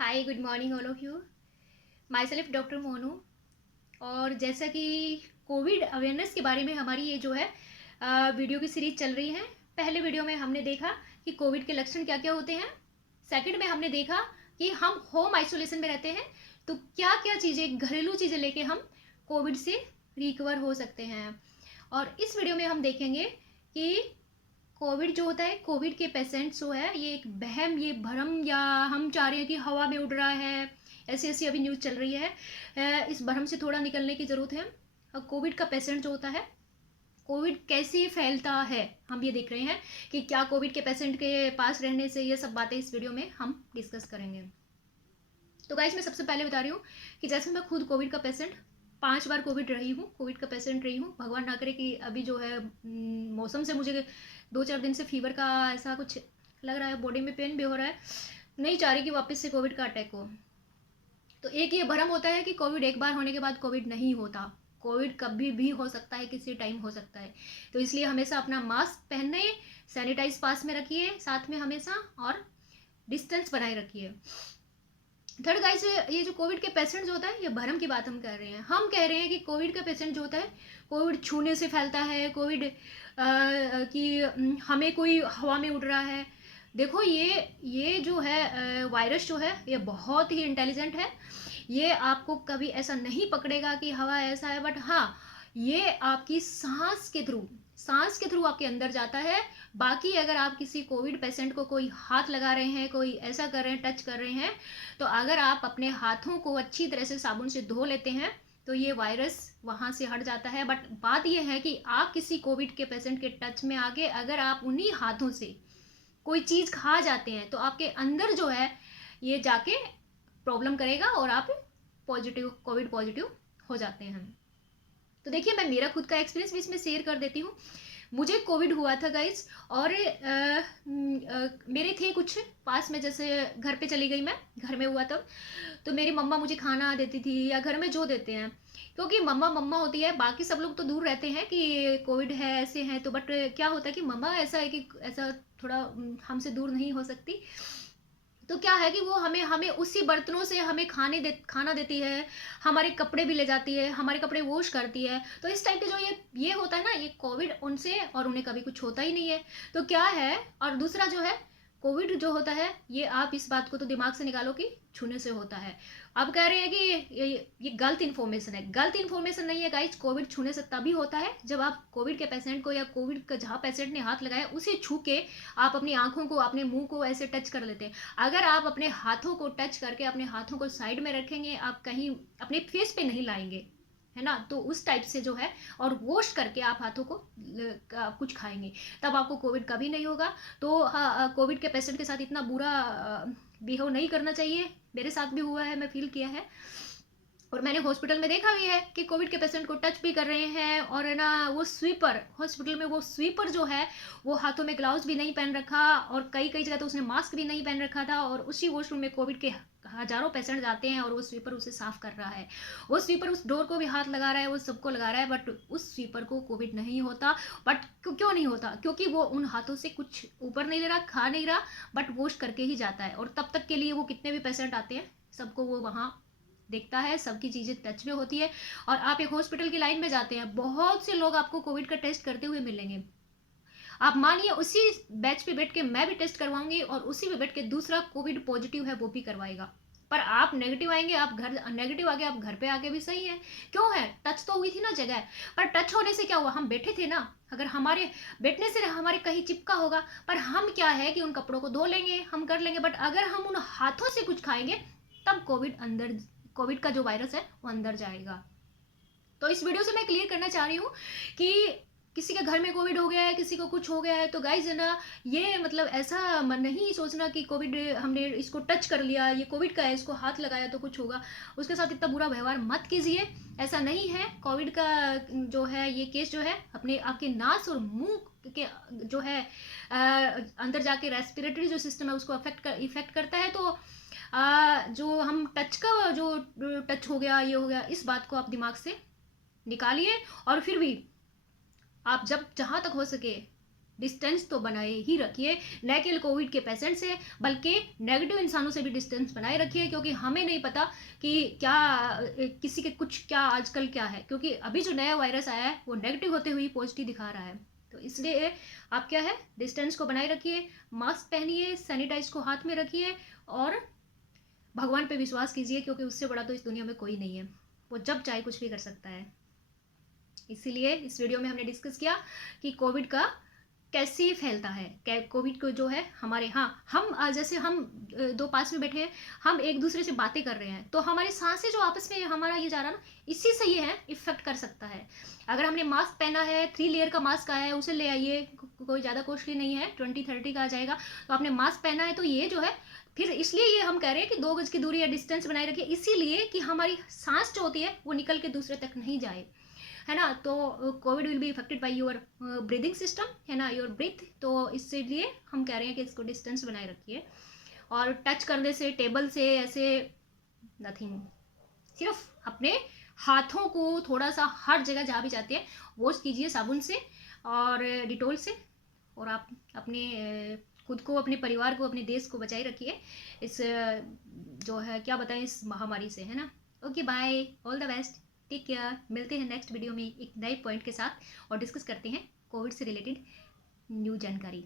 Hi, good morning all of you. My self doctor Monu. और जैसा कि कोविड अवेयरनेस के बारे में हमारी ये जो है वीडियो की सीरीज चल रही है। पहले वीडियो में हमने देखा कि कोविड के लक्षण क्या क्या होते हैं। सेकंड में हमने देखा कि हम होम आइसोलेशन में रहते हैं तो क्या क्या चीज़ें, घरेलू चीज़ें लेके हम कोविड से रिकवर हो सकते हैं। और इस वीडियो में हम देखेंगे कि कोविड जो होता है, कोविड के पेशेंट्स जो है, ये एक बहम, ये भरम, या हम चाह रहे हैं कि हवा में उड़ रहा है, ऐसी ऐसी अभी न्यूज़ चल रही है। इस भरम से थोड़ा निकलने की ज़रूरत है। और कोविड का पेशेंट जो होता है, कोविड कैसे फैलता है, हम ये देख रहे हैं कि क्या कोविड के पेशेंट के पास रहने से, ये सब बातें इस वीडियो में हम डिस्कस करेंगे। तो गाइस, मैं सबसे पहले बता रही हूँ कि जैसे मैं खुद कोविड का पेशेंट, 5 बार कोविड रही हूँ, कोविड का पेशेंट रही हूँ। भगवान ना करे कि अभी जो है मौसम से मुझे 2-4 दिन से फीवर का ऐसा कुछ लग रहा है, बॉडी में पेन भी हो रहा है, नहीं चाह रही कि वापस से कोविड का अटैक हो। तो एक ये भ्रम होता है कि कोविड एक बार होने के बाद कोविड नहीं होता। कोविड कभी भी हो सकता है, किसी टाइम हो सकता है। तो इसलिए हमेशा अपना मास्क पहने, सैनिटाइज पास में रखिए साथ में हमेशा, और डिस्टेंस बनाए रखिए। थर्ड गाइस, ये जो कोविड के पेशेंट जो होता है, ये भरम की बात हम कर रहे हैं। हम कह रहे हैं कि कोविड का पेशेंट जो होता है, कोविड छूने से फैलता है, कोविड कि हमें कोई हवा में उड़ रहा है। देखो, ये जो है वायरस जो है, ये बहुत ही इंटेलिजेंट है। ये आपको कभी ऐसा नहीं पकड़ेगा कि हवा ऐसा है, बट हाँ, ये आपकी सांस के थ्रू आपके अंदर जाता है। बाकी अगर आप किसी कोविड पेशेंट को कोई हाथ लगा रहे हैं, कोई ऐसा कर रहे हैं, टच कर रहे हैं, तो अगर आप अपने हाथों को अच्छी तरह से साबुन से धो लेते हैं तो ये वायरस वहाँ से हट जाता है। बट बात यह है कि आप किसी कोविड के पेशेंट के टच में आके अगर आप उन्हीं हाथों से कोई चीज़ खा जाते हैं तो आपके अंदर जो है ये जाके प्रॉब्लम करेगा और आप कोविड पॉजिटिव हो जाते हैं। तो देखिए, मैं मेरा खुद का एक्सपीरियंस भी इसमें शेयर कर देती हूँ। मुझे कोविड हुआ था गाइज, और मेरे थे कुछ पास में, जैसे घर पे चली गई, मैं घर में हुआ तब, तो मेरी मम्मा मुझे खाना देती थी, या घर में जो देते हैं, क्योंकि मम्मा मम्मा होती है। बाकी सब लोग तो दूर रहते हैं कि कोविड है, ऐसे हैं, तो बट क्या होता है कि मम्मा ऐसा है कि ऐसा थोड़ा हमसे दूर नहीं हो सकती। तो क्या है कि वो हमें हमें उसी बर्तनों से हमें खाना देती है, हमारे कपड़े भी ले जाती है, हमारे कपड़े वॉश करती है। तो इस टाइप के जो ये होता है ना, ये कोविड उनसे, और उन्हें कभी कुछ होता ही नहीं है। तो क्या है, और दूसरा जो है, कोविड जो होता है, ये आप इस बात को तो दिमाग से निकालो कि छूने से होता है। अब कह रहे हैं कि ये गलत इन्फॉर्मेशन है। गलत इन्फॉर्मेशन नहीं है गाइज। कोविड छूने से तभी होता है जब आप कोविड के पेशेंट को, या कोविड का जहाँ पेशेंट ने हाथ लगाया उसे छू के आप अपनी आंखों को, अपने मुंह को ऐसे टच कर लेते हैं। अगर आप अपने हाथों को टच करके अपने हाथों को साइड में रखेंगे, आप कहीं अपने फेस पे नहीं लाएंगे, है ना, तो उस टाइप से जो है, और वॉश करके आप हाथों को कुछ खाएंगे, तब आपको कोविड कभी नहीं होगा। तो हाँ, कोविड के पेशेंट के साथ इतना बुरा बिहेव नहीं करना चाहिए। मेरे साथ भी हुआ है, मैं फील किया है, और मैंने हॉस्पिटल में देखा भी है कि कोविड के पेशेंट को टच भी कर रहे हैं, और है ना, वो स्वीपर, हॉस्पिटल में वो स्वीपर जो है, वो हाथों में ग्लव्स भी नहीं पहन रखा, और कई कई जगह तो उसने मास्क भी नहीं पहन रखा था, और उसी वॉशरूम में कोविड के हजारों पेशेंट जाते हैं, और वो स्वीपर उसे साफ कर रहा है। वो स्वीपर उस डोर को भी हाथ लगा रहा है, वो सबको लगा रहा है, बट उस स्वीपर को कोविड नहीं होता। बट क्यों नहीं होता? क्योंकि वो उन हाथों से कुछ ऊपर नहीं ले रहा, खा नहीं रहा, बट वॉश करके ही जाता है। और तब तक के लिए वो कितने भी पेशेंट आते हैं, सबको वो वहाँ देखता है, सबकी चीज़ें टच में होती है। और आप एक हॉस्पिटल की लाइन में जाते हैं, बहुत से लोग आपको कोविड का टेस्ट करते हुए मिलेंगे। आप मानिए, उसी बैच पे बैठ के मैं भी टेस्ट करवाऊंगी, और उसी पे बैठ के दूसरा कोविड पॉजिटिव है वो भी करवाएगा। पर आप नेगेटिव आएंगे, आप घर नेगेटिव आ गए, आप घर पे आके भी सही है। क्यों है? टच तो हुई थी ना जगह। पर टच होने से क्या हुआ? हम बैठे थे ना। अगर हमारे बैठने से हमारे कहीं चिपका होगा, पर हम क्या है कि उन कपड़ों को धो लेंगे, हम कर लेंगे, बट अगर हम उन हाथों से कुछ खाएंगे, तब कोविड का जो वायरस है वो अंदर जाएगा। तो इस वीडियो से मैं क्लियर करना चाह रही हूँ कि किसी के घर में कोविड हो गया है, किसी को कुछ हो गया है, तो गाइज है ना, ये मतलब ऐसा मन नहीं सोचना कि कोविड, हमने इसको टच कर लिया, ये कोविड का है, इसको हाथ लगाया तो कुछ होगा, उसके साथ इतना बुरा व्यवहार मत कीजिए। ऐसा नहीं है। कोविड का जो है, ये केस जो है, अपने आपके नाक और मुंह के जो है अंदर जाके रेस्पिरेटरी जो सिस्टम है उसको इफेक्ट करता है। तो जो हम टच का जो टच हो गया, ये हो गया, इस बात को आप दिमाग से निकालिए। और फिर भी आप जब जहाँ तक हो सके डिस्टेंस तो बनाए ही रखिए, न केवल कोविड के पेशेंट से बल्कि नेगेटिव इंसानों से भी डिस्टेंस बनाए रखिए, क्योंकि हमें नहीं पता कि क्या किसी के कुछ क्या आजकल क्या है, क्योंकि अभी जो नया वायरस आया है वो नेगेटिव होते हुए पॉजिटिव दिखा रहा है। तो इसलिए आप क्या है, डिस्टेंस को बनाए रखिए, मास्क पहनिए, सैनिटाइज को हाथ में रखिए और भगवान पे विश्वास कीजिए, क्योंकि उससे बड़ा तो इस दुनिया में कोई नहीं है, वो जब चाहे कुछ भी कर सकता है। इसीलिए इस वीडियो में हमने डिस्कस किया कि कोविड का कैसे फैलता है, कोविड को जो है हमारे, हाँ हम जैसे हम दो पास में बैठे हैं, हम एक दूसरे से बातें कर रहे हैं, तो हमारी सांसें जो आपस में हमारा ये जा रहा है ना, इसी से ये है इफेक्ट कर सकता है। अगर हमने मास्क पहना है, 3 लेयर का मास्क आया है, उसे ले आइए, कोई ज़्यादा कॉस्टली नहीं है, 20-30 का आ जाएगा। तो आपने मास्क पहना है तो ये जो है, फिर इसलिए ये हम कह रहे हैं कि 2 गज की दूरी या डिस्टेंस बनाए रखिए, इसीलिए कि हमारी सांस जो होती है वो निकल के दूसरे तक नहीं जाए, है ना। तो Covid will be affected by your breathing system, है ना, योर ब्रीथ। तो इसलिए हम कह रहे हैं कि इसको डिस्टेंस बनाए रखिए, और टच करने से, टेबल से ऐसे नथिंग, सिर्फ अपने हाथों को थोड़ा सा हर जगह जहाँ भी जाते हैं वॉश कीजिए साबुन से और डिटोल से, और आप अपने खुद को, अपने परिवार को, अपने देश को बचाए रखिए इस जो है क्या बताएं, इस महामारी से, है ना। Okay bye, all the best, take care. मिलते हैं नेक्स्ट वीडियो में एक नए पॉइंट के साथ और डिस्कस करते हैं कोविड से रिलेटेड न्यू जानकारी।